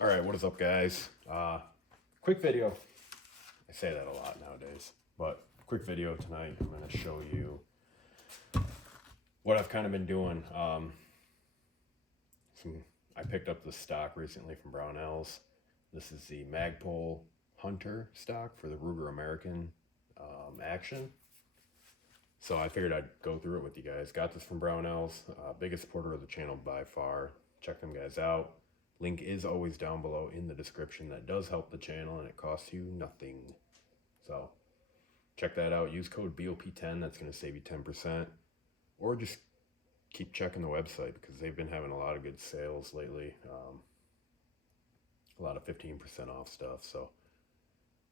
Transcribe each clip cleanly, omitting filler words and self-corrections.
All right, what is up, guys? Quick video. I say that a lot nowadays, but quick video tonight. I'm going to show you what I've kind of been doing. Some, I picked up this stock recently from Brownells. This is the Magpul Hunter stock for the Ruger American Action. So I figured I'd go through it with you guys. Got this from Brownells, biggest supporter of the channel by far. Check them guys out. Link is always down below in the description. That does help the channel and it costs you nothing. So check that out. Use code BOP10. That's going to save you 10%. Or just keep checking the website because they've been having a lot of good sales lately. A lot of 15% off stuff. So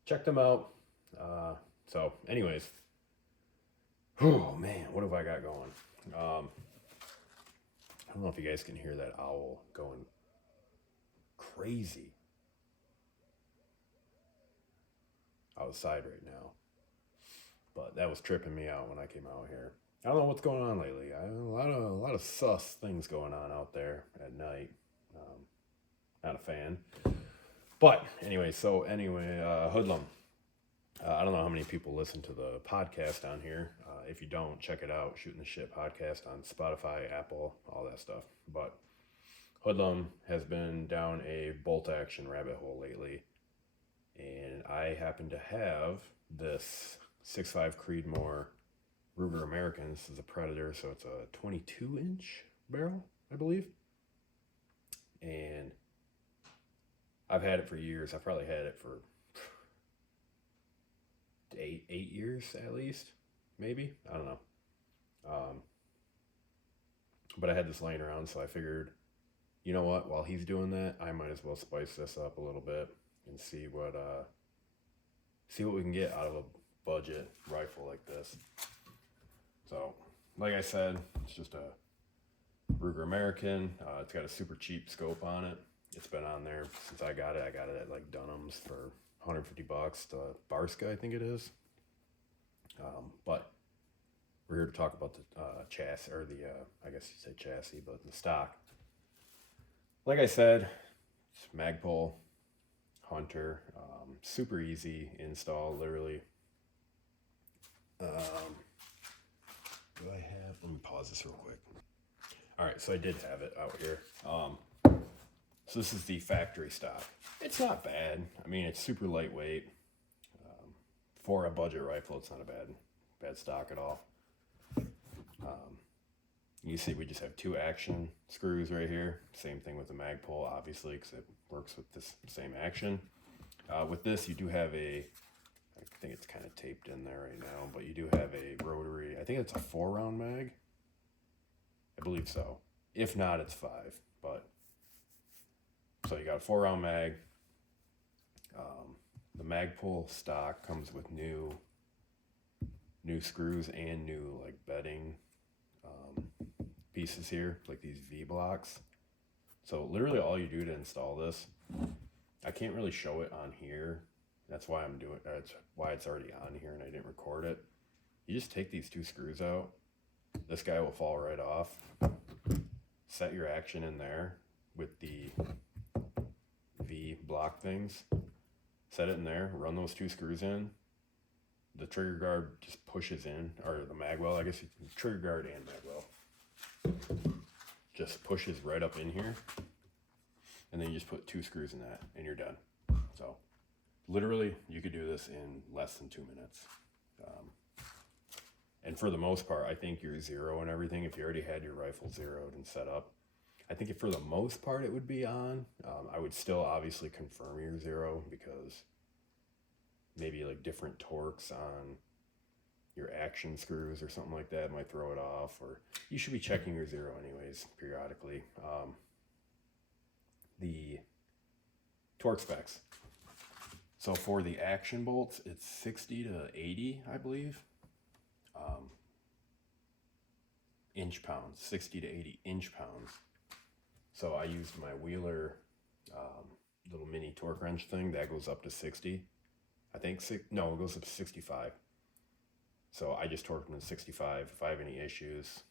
check them out. So anyways, oh man, what have I got going? I don't know if you guys can hear that owl going crazy outside right now, but that was tripping me out when I came out here. I don't know what's going on lately. A lot of sus things going on out there at night. Not a fan. But anyway, Hoodlum. I don't know how many people listen to the podcast on here. If you don't, check it out. Shooting the Shit podcast on Spotify, Apple, all that stuff. But Hoodlum has been down a bolt action rabbit hole lately. And I happen to have this 6.5 Creedmoor Ruger American. This is a Predator, so it's a 22-inch barrel, I believe. And I've had it for years. I've probably had it for eight years at least, maybe. I don't know. But I had this laying around, so I figured, you know what? While he's doing that, I might as well spice this up a little bit and see what we can get out of a budget rifle like this. So, like I said, it's just a Ruger American. It's got a super cheap scope on it. It's been on there since I got it. I got it at like Dunham's for $150. The Barska, I think it is. But we're here to talk about the chassis, or the I guess you say chassis, but the stock. Like I said, it's Magpul Hunter, super easy install, literally. Do I have? Let me pause this real quick. All right, so I did have it out here. So this is the factory stock. It's not bad. I mean, it's super lightweight. For a budget rifle, it's not a bad stock at all. You see, we just have 2 action screws right here. Same thing with the Magpul, obviously, because it works with this same action. With this, you do have I think it's kind of taped in there right now, but you do have a rotary, I think it's a 4-round mag. I believe so. If not, it's 5. But so you got a 4-round mag. The Magpul stock comes with new screws and new like bedding pieces here, like these V blocks. So literally all you do to install this, I can't really show it on here. That's why that's why it's already on here and I didn't record it. You just take these 2 screws out. This guy will fall right off. Set your action in there with the V block things. Set it in there, run those 2 screws in. The trigger guard just pushes in, or the magwell, I guess, trigger guard and magwell. Just pushes right up in here. And then you just put 2 screws in that and you're done. So literally you could do this in less than 2 minutes. And for the most part, I think your zero and everything, if you already had your rifle zeroed and set up, I think for the most part it would be on. I would still obviously confirm your zero because maybe like different torques on your action screws or something like that might throw it off, or you should be checking your zero anyways periodically. The torque specs. So for the action bolts, it's 60 to 80, I believe. Inch pounds, 60 to 80 inch pounds. So I used my Wheeler little mini torque wrench thing that goes up to 60. I think it goes up to 65. So I just torqued them to 65. If I have any issues,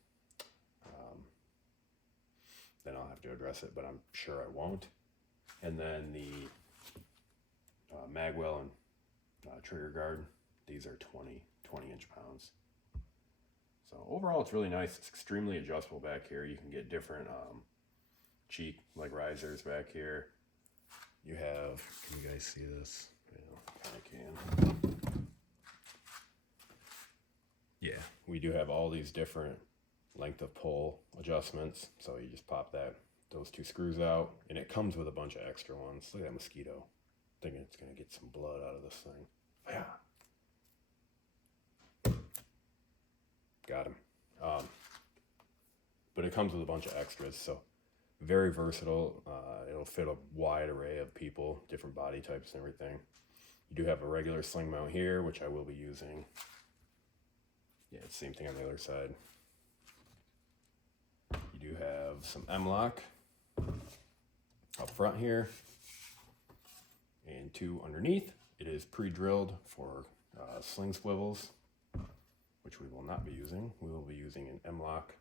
then I'll have to address it, but I'm sure I won't. And then the magwell and trigger guard, these are 20-inch pounds. So overall, it's really nice. It's extremely adjustable back here. You can get different cheek like risers back here. You have, can you guys see this? Yeah, kind of can. Yeah, we do have all these different length of pull adjustments. So you just pop those two screws out, and it comes with a bunch of extra ones. Look at that mosquito. Thinking it's gonna get some blood out of this thing. Yeah. Got him. But it comes with a bunch of extras, so very versatile. It'll fit a wide array of people, different body types and everything. You do have a regular sling mount here, which I will be using. Yeah, it's the same thing on the other side. You do have some M-lock up front here and two underneath. It is pre-drilled for sling swivels, which we will not be using. We will be using an M-lock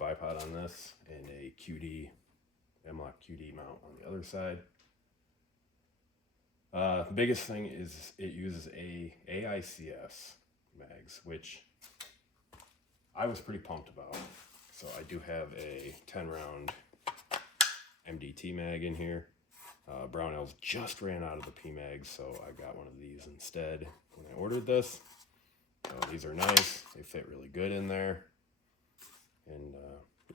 bipod on this and a QD, M-lock QD mount on the other side. The biggest thing is it uses a AICS mags, which I was pretty pumped about. So I do have a 10-round MDT mag in here. Brownells just ran out of the PMags, so I got one of these instead when I ordered this. So these are nice. They fit really good in there. And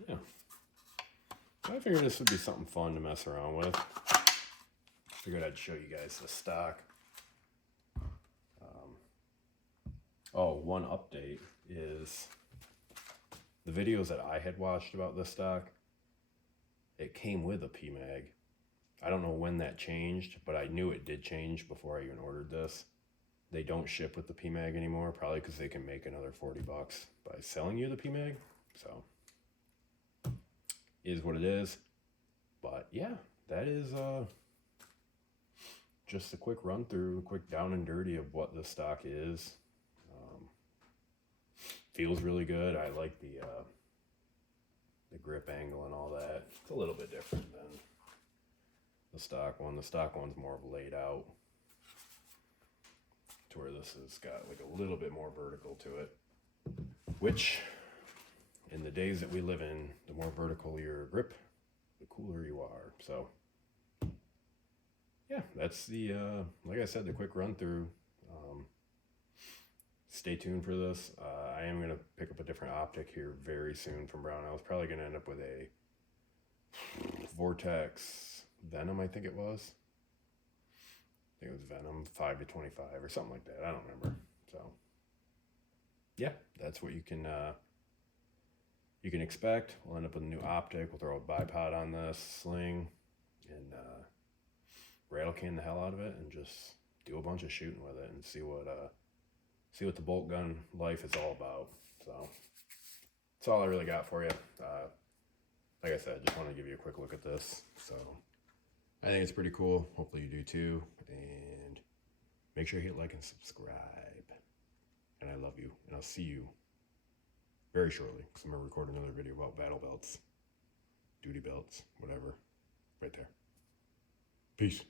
yeah, I figured this would be something fun to mess around with. Figured I'd show you guys the stock. Oh, one update is the videos that I had watched about this stock, it came with a PMag. I don't know when that changed, but I knew it did change before I even ordered this. They don't ship with the PMag anymore, probably because they can make another $40 by selling you the PMag. So, is what it is. But yeah, that is just a quick run through, a quick down and dirty of what the stock is. Feels really good. I like the grip angle and all that. It's a little bit different than the stock one. The stock one's more of laid out to where this has got like a little bit more vertical to it, which in the days that we live in, the more vertical your grip, the cooler you are. So yeah, that's the, like I said, the quick run through. Stay tuned for this. I am going to pick up a different optic here very soon from Brownell. I was probably going to end up with a Vortex Venom, I think it was. I think it was Venom 5-25 or something like that. I don't remember. So yeah, that's what you can expect. We'll end up with a new optic. We'll throw a bipod on this sling and rattle can the hell out of it and just do a bunch of shooting with it and see what the bolt gun life is all about. So that's all I really got for you. Like I said, just want to give you a quick look at this. So I think it's pretty cool. Hopefully you do too. And make sure you hit like and subscribe. And I love you. And I'll see you very shortly, because I'm going to record another video about battle belts, duty belts, whatever, right there. Peace.